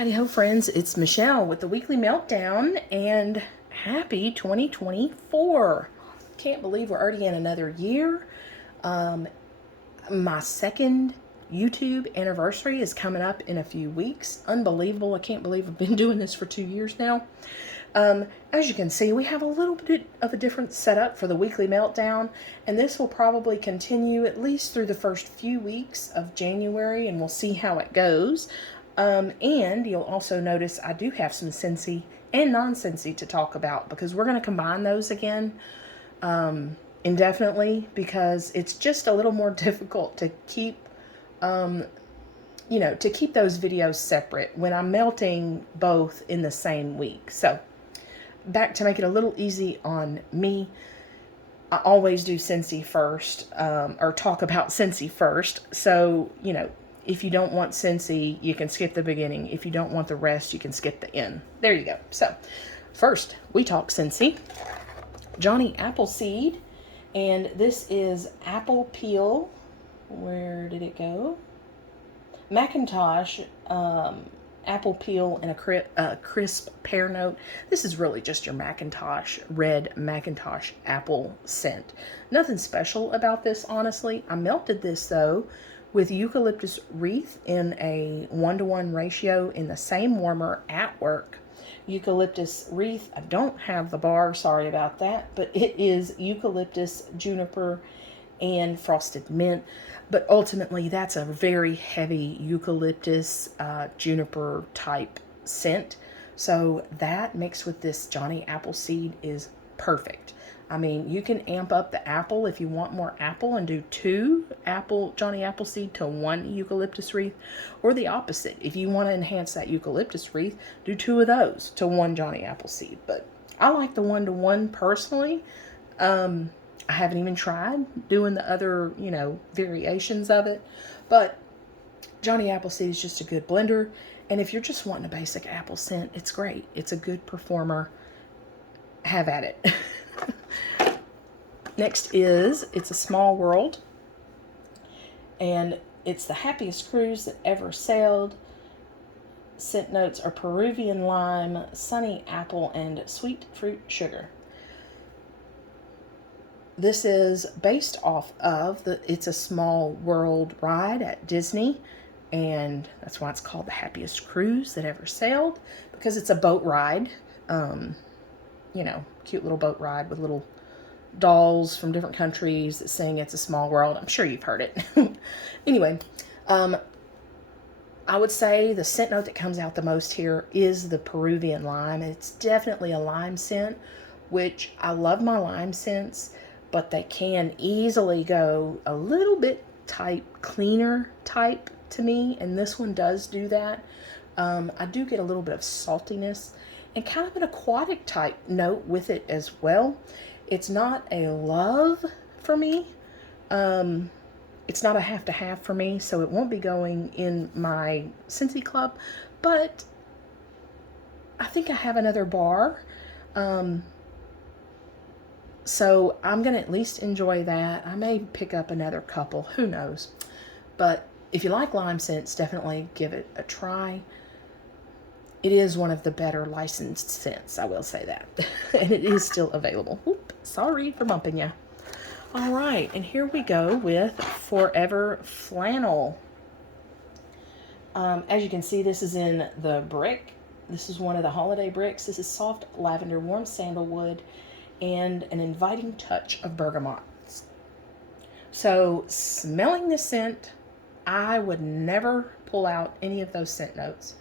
Hidey-Ho Friends, it's Michelle with the Weekly Meltdown, and happy 2024. Can't believe we're already in another year. My second YouTube anniversary is coming up in a few weeks. Unbelievable. I can't believe I've been doing this for 2 years now. As you can see, we have a little bit of a different setup for the Weekly Meltdown, and this will probably continue at least through the first few weeks of January, and we'll see how it goes. And you'll also notice I do have some Scentsy and non-Scentsy to talk about, because we're going to combine those again indefinitely, because it's just a little more difficult to keep to keep those videos separate when I'm melting both in the same week. So back to make it a little easy on me, I always do Scentsy first, or talk about Scentsy first. So, if you don't want Scentsy, you can skip the beginning. If you don't want the rest, you can skip the end. There you go. So first, we talk Scentsy. Johnny Appleseed, and this is apple peel. Where did it go? Macintosh apple peel and a crisp pear note. This is really just your red Macintosh apple scent. Nothing special about this, honestly. I melted this though with eucalyptus wreath in a 1-to-1 ratio in the same warmer at work. Eucalyptus wreath, I don't have the bar, sorry about that, but it is eucalyptus, juniper, and frosted mint. But ultimately, that's a very heavy eucalyptus, juniper type scent. So that mixed with this Johnny Appleseed is perfect. I mean, you can amp up the apple if you want more apple and do 2 Johnny Appleseed to 1 eucalyptus wreath, or the opposite. If you want to enhance that eucalyptus wreath, do 2 of those to 1 Johnny Appleseed. But I like the 1-to-1 personally. I haven't even tried doing the other, variations of it. But Johnny Appleseed is just a good blender. And if you're just wanting a basic apple scent, it's great. It's a good performer. Have at it. Next it's a Small World. And it's the happiest cruise that ever sailed. Scent notes are Peruvian lime, sunny apple, and sweet fruit sugar. This is based off of It's a Small World ride at Disney, and that's why it's called the happiest cruise that ever sailed, because it's a boat ride, cute little boat ride with little dolls from different countries that sing It's a Small World. I'm sure you've heard it. Anyway, I would say the scent note that comes out the most here is the Peruvian lime. It's definitely a lime scent, which I love my lime scents, but they can easily go a little bit cleaner type to me, and this one does do that. I do get a little bit of saltiness and kind of an aquatic type note with it as well. It's not a love for me. It's not a have to have for me, so it won't be going in my Scentsy club, but I think I have another bar. So I'm going to at least enjoy that. I may pick up another couple, who knows. But if you like lime scents, definitely give it a try. It is one of the better licensed scents, I will say that. And it is still available. Oop, sorry for bumping you. All right, and here we go with Forever Flannel. As you can see, this is in the brick. This is one of the holiday bricks. This is soft lavender, warm sandalwood, and an inviting touch of bergamot. So smelling this scent, I would never pull out any of those scent notes.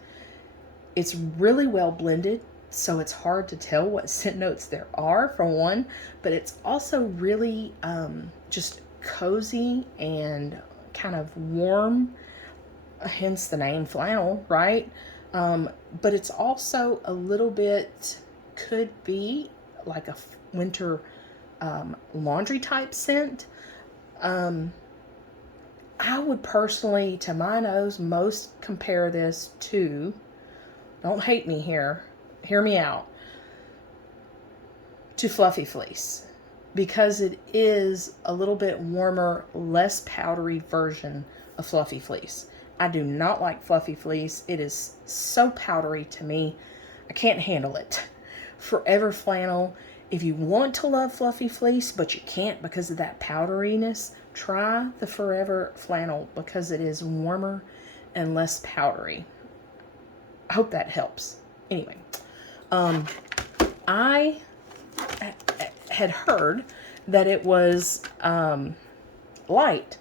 It's really well blended, so it's hard to tell what scent notes there are, for one, but it's also really just cozy and kind of warm, hence the name flannel, right? But it's also a little bit, could be like a winter laundry type scent. I would personally, to my nose, most compare this to, don't hate me here, hear me out, to Fluffy Fleece, because it is a little bit warmer, less powdery version of Fluffy Fleece. I do not like fluffy fleece. It is so powdery to me. I can't handle it. Forever Flannel. If you want to love fluffy fleece, but you can't because of that powderiness, try the Forever Flannel because it is warmer and less powdery. I hope that helps. Anyway, I had heard that it was light,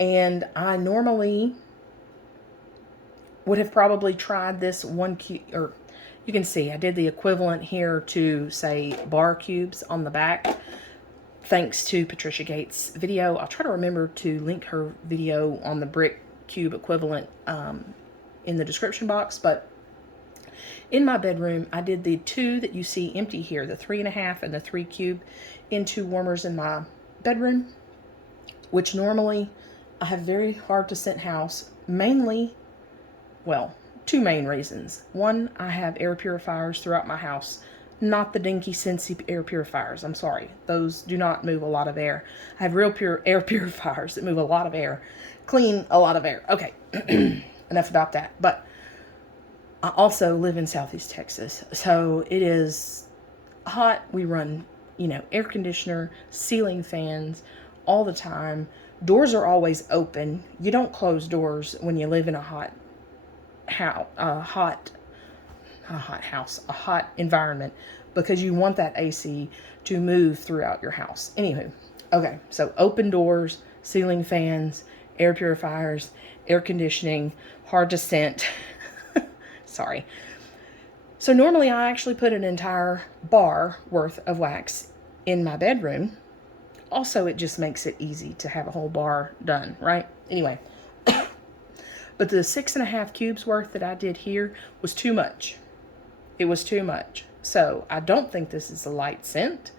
and I normally would have probably tried this one cube, or you can see I did the equivalent here to, say, bar cubes on the back, thanks to Patricia Gates' video. I'll try to remember to link her video on the brick cube equivalent in the description box. But in my bedroom, I did the 2 that you see empty here, the 3.5 and the 3 cube, into warmers in my bedroom, which normally I have very hard to scent house, mainly, well, 2 main reasons. One, I have air purifiers throughout my house, not the dinky Scentsy air purifiers. I'm sorry. Those do not move a lot of air. I have real pure air purifiers that move a lot of air, clean a lot of air. Okay, enough about that. But I also live in Southeast Texas, so it is hot. We run, air conditioner, ceiling fans all the time. Doors are always open. You don't close doors when you live in a hot environment, because you want that AC to move throughout your house. Anywho, okay, so open doors, ceiling fans, air purifiers, air conditioning, hard to scent. Sorry. So normally I actually put an entire bar worth of wax in my bedroom. Also, it just makes it easy to have a whole bar done, right? Anyway, but the 6.5 cubes worth that I did here was too much. It was too much. So I don't think this is a light scent.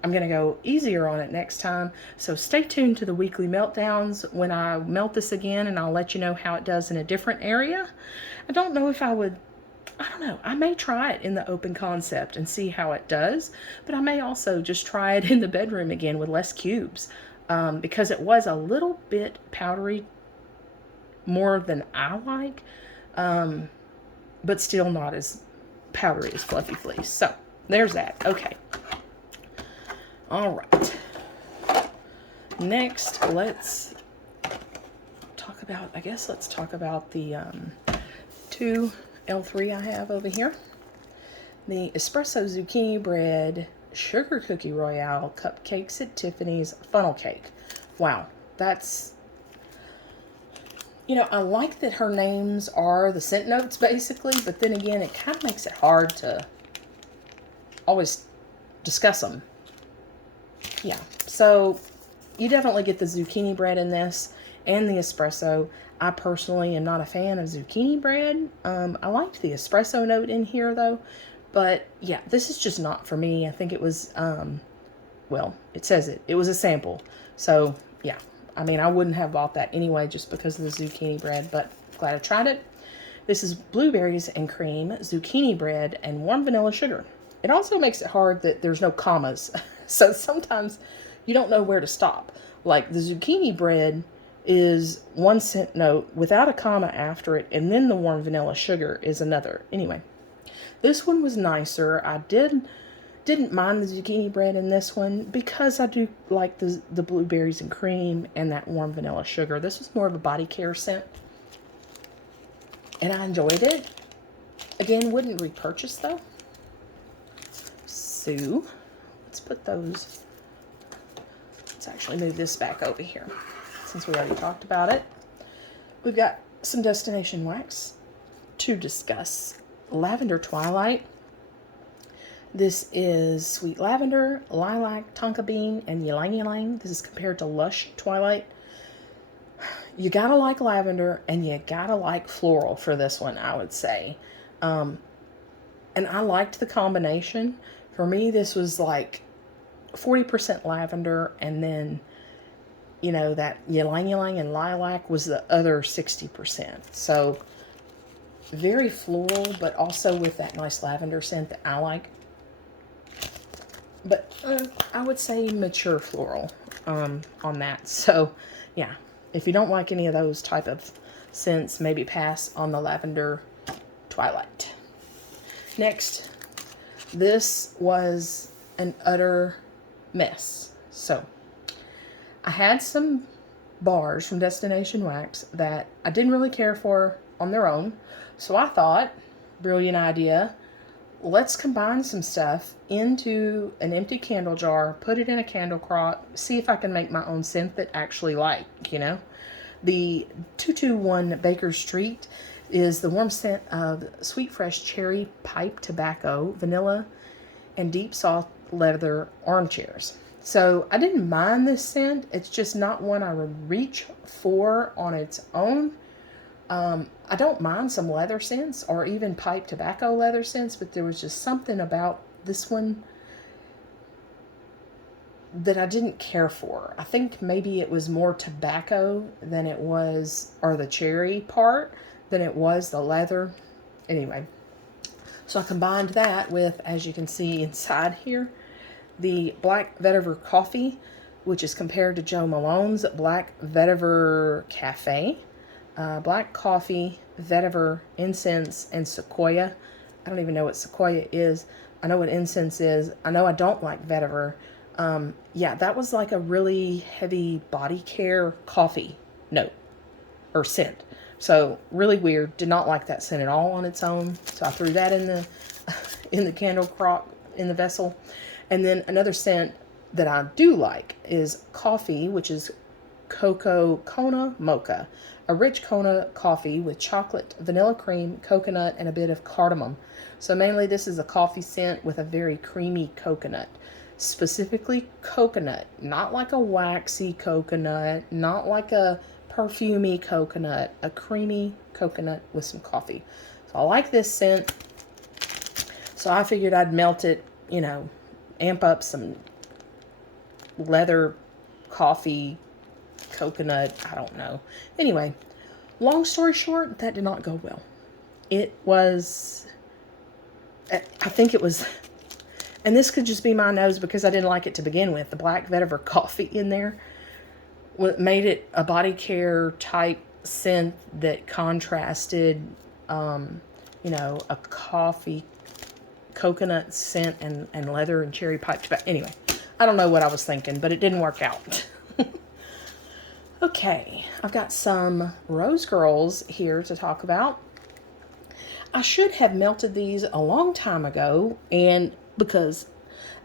I'm going to go easier on it next time. So stay tuned to the weekly meltdowns when I melt this again, and I'll let you know how it does in a different area. I don't know if I would, I don't know. I may try it in the open concept and see how it does, but I may also just try it in the bedroom again with less cubes, because it was a little bit powdery, more than I like, but still not as powdery as fluffy fleece. So there's that. Okay. All right. Next, let's talk about, let's talk about the 2 L3 I have over here. The Espresso Zucchini Bread Sugar Cookie Royale Cupcakes at Tiffany's Funnel Cake. Wow, that's, I like that her names are the scent notes basically, but then again, it kind of makes it hard to always discuss them. Yeah, so you definitely get the zucchini bread in this and the espresso. I personally am not a fan of zucchini bread. I liked the espresso note in here though, but yeah, this is just not for me. I think it was, well, it says it was a sample. So yeah, I mean, I wouldn't have bought that anyway just because of the zucchini bread, but glad I tried it. This is blueberries and cream, zucchini bread, and warm vanilla sugar. It also makes it hard that there's no commas. So sometimes you don't know where to stop. Like the zucchini bread is 1 scent note without a comma after it, and then the warm vanilla sugar is another. Anyway, this one was nicer. I didn't mind the zucchini bread in this one because I do like the blueberries and cream and that warm vanilla sugar. This was more of a body care scent, and I enjoyed it. Again, wouldn't repurchase though. So let's put those, let's actually move this back over here since we already talked about it. We've got some destination wax to discuss. Lavender Twilight. This is sweet lavender, lilac, tonka bean, and ylang ylang. This is compared to Lush Twilight. You gotta like lavender and you gotta like floral for this one, I would say. And I liked the combination. For me, this was like 40% lavender, and then, that ylang ylang and lilac was the other 60%. So very floral, but also with that nice lavender scent that I like. But I would say mature floral on that. So yeah, If you don't like any of those type of scents, maybe pass on the Lavender Twilight. Next, this was an utter mess. So, I had some bars from Destination Wax that I didn't really care for on their own. So I thought, brilliant idea, let's combine some stuff into an empty candle jar, put it in a candle crock, see if I can make my own scent that I actually like, you know. The 221 Baker Street is the warm scent of sweet fresh cherry pipe tobacco, vanilla, and deep soft leather armchairs. So I didn't mind this scent. It's just not one I would reach for on its own. I don't mind some leather scents or even pipe tobacco leather scents, but there was just something about this one that I didn't care for. I think maybe it was more tobacco than it was, or the cherry part, than it was the leather. Anyway, so I combined that with, as you can see inside here, the Black Vetiver Coffee, which is compared to Joe Malone's Black Vetiver Cafe. Black coffee, vetiver, incense, and sequoia. I don't even know what sequoia is. I know what incense is. I know I don't like vetiver. Yeah, that was like a really heavy body care coffee note or scent. So really weird. Did not like that scent at all on its own. So I threw that in the in the candle crock in the vessel. And then another scent that I do like is coffee, which is Cocoa Kona Mocha. A rich Kona coffee with chocolate, vanilla cream, coconut, and a bit of cardamom. So mainly this is a coffee scent with a very creamy coconut. Specifically coconut, not like a waxy coconut, not like a perfumey coconut, a creamy coconut with some coffee. So I like this scent. So I figured I'd melt it, you know, amp up some leather, coffee, coconut, I don't know. Anyway, long story short, that did not go well. It was, I think it was, and this could just be my nose because I didn't like it to begin with. The Black Vetiver Coffee in there made it a body care type scent that contrasted, you know, a coffee, coconut scent and leather and cherry pipe tobacco. Anyway, I don't know what I was thinking, but it didn't work out. Okay, I've got some Rose Girls here to talk about. I should have melted these a long time ago, and because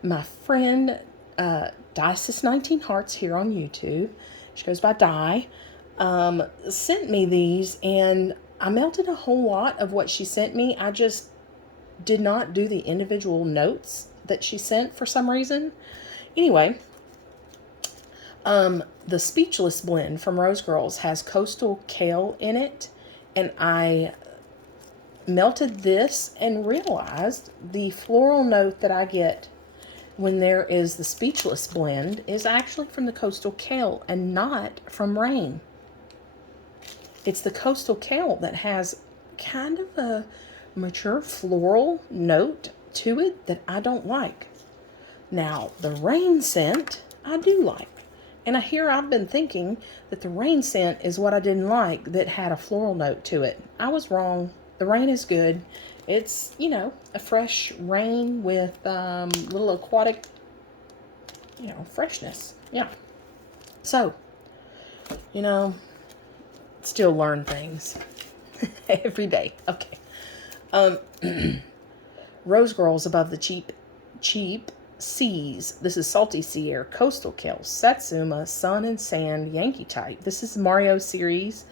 my friend Dices 19 Hearts here on YouTube, she goes by Di, sent me these, and I melted a whole lot of what she sent me. I just did not do the individual notes that she sent for some reason. Anyway, the Speechless blend from Rose Girls has coastal kale in it, and I melted this and realized the floral note that I get when there is the Speechless blend is actually from the coastal kale and not from rain. It's the coastal kale that has kind of a mature floral note to it that I don't like. Now, the rain scent I do like. And I've been thinking that the rain scent is what I didn't like that had a floral note to it. I was wrong. The rain is good. It's, you know, a fresh rain with little aquatic, you know, freshness. Yeah. So, you know, still learn things every day. Okay. Rose Girls Above the Cheap Seas. This is Salty Sea Air, Coastal Kale, Satsuma, Sun and Sand, Yankee Type. This is Mario series.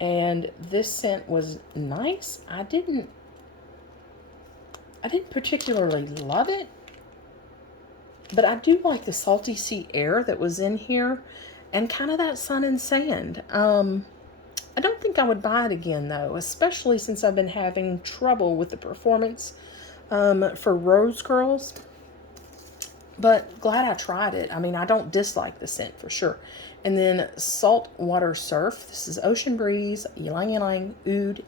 And this scent was nice. I didn't particularly love it, but I do like the Salty Sea Air that was in here and kind of that Sun and Sand. I don't think I would buy it again though, especially since I've been having trouble with the performance for Rose Girls, but glad I tried it. I mean, I don't dislike the scent for sure. And then Saltwater Surf. This is Ocean Breeze, Ylang Ylang, Oud,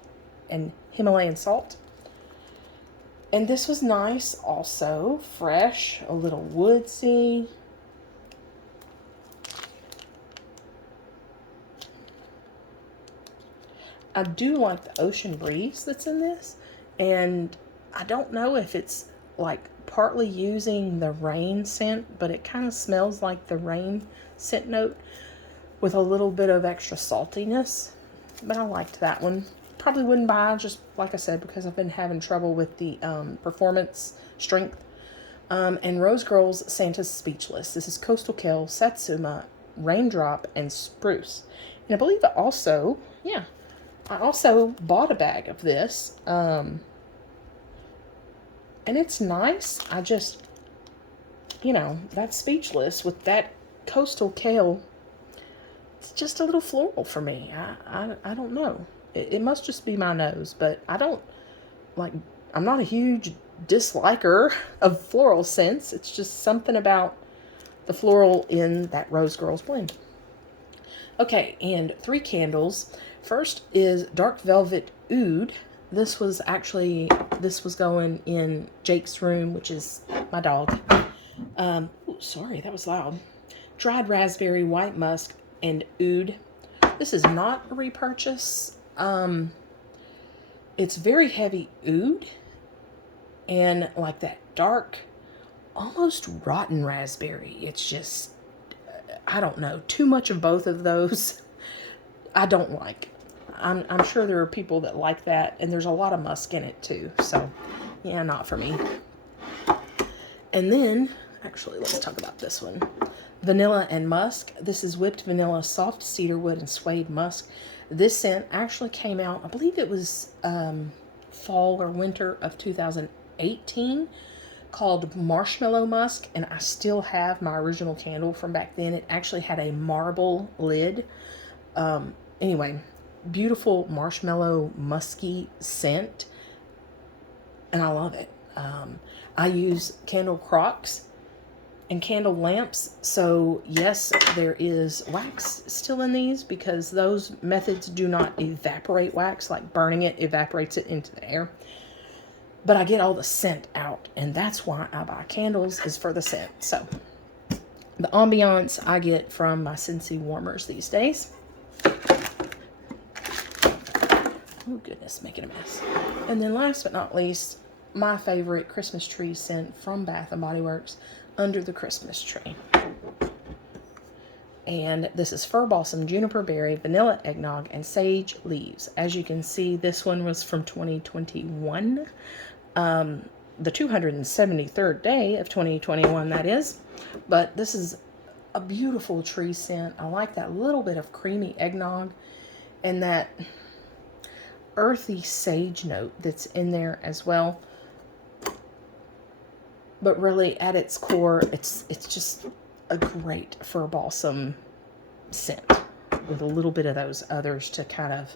and Himalayan Salt. And this was nice also. Fresh, a little woodsy. I do like the ocean breeze that's in this, and I don't know if it's like partly using the rain scent, but it kind of smells like the rain scent note with a little bit of extra saltiness. But I liked that one. Probably wouldn't buy, just like I said, because I've been having trouble with the performance strength. And Rose Girls Santa's Speechless. This is Coastal Kale, Satsuma, Raindrop, and Spruce. And I believe I also bought a bag of this. And it's nice. I just, that's Speechless with that Coastal Kale. It's just a little floral for me. I don't know. It must just be my nose, but I'm not a huge disliker of floral scents. It's just something about the floral in that Rose Girls blend. Okay, and 3 candles. First is Dark Velvet Oud. This was going in Jake's room, which is my dog. Sorry, that was loud. Dried Raspberry, White Musk, and Oud. This is not a repurchase. It's very heavy oud and like that dark, almost rotten raspberry. It's just, I don't know, too much of both of those I don't like. I'm sure there are people that like that, and there's a lot of musk in it too. So yeah, not for me. And then, actually, let's talk about this one. Vanilla and Musk. This is whipped vanilla, soft cedarwood, and suede musk. This scent actually came out, I believe it was fall or winter of 2018, called Marshmallow Musk, and I still have my original candle from back then. It actually had a marble lid. Anyway, beautiful marshmallow musky scent, and I love it. I use candle crocks and candle lamps, so yes, there is wax still in these because those methods do not evaporate wax, like burning it evaporates it into the air. But I get all the scent out, and that's why I buy candles, is for the scent. So the ambiance I get from my Scentsy warmers these days. Oh goodness, making a mess. And then last but not least, my favorite Christmas tree scent from Bath & Body Works, Under the Christmas Tree. And this is Fir Balsam, Juniper Berry, Vanilla Eggnog, and Sage Leaves. As you can see, this one was from 2021. The 273rd day of 2021, that is. But this is a beautiful tree scent. I like that little bit of creamy eggnog and that earthy sage note that's in there as well. But really, at its core, it's just a great fir balsam scent with a little bit of those others to kind of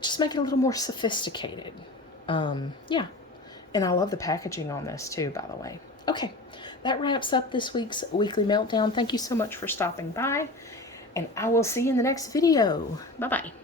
just make it a little more sophisticated. Yeah. And I love the packaging on this too, by the way. Okay, that wraps up this week's Weekly Meltdown. Thank you so much for stopping by, and I will see you in the next video. Bye-bye.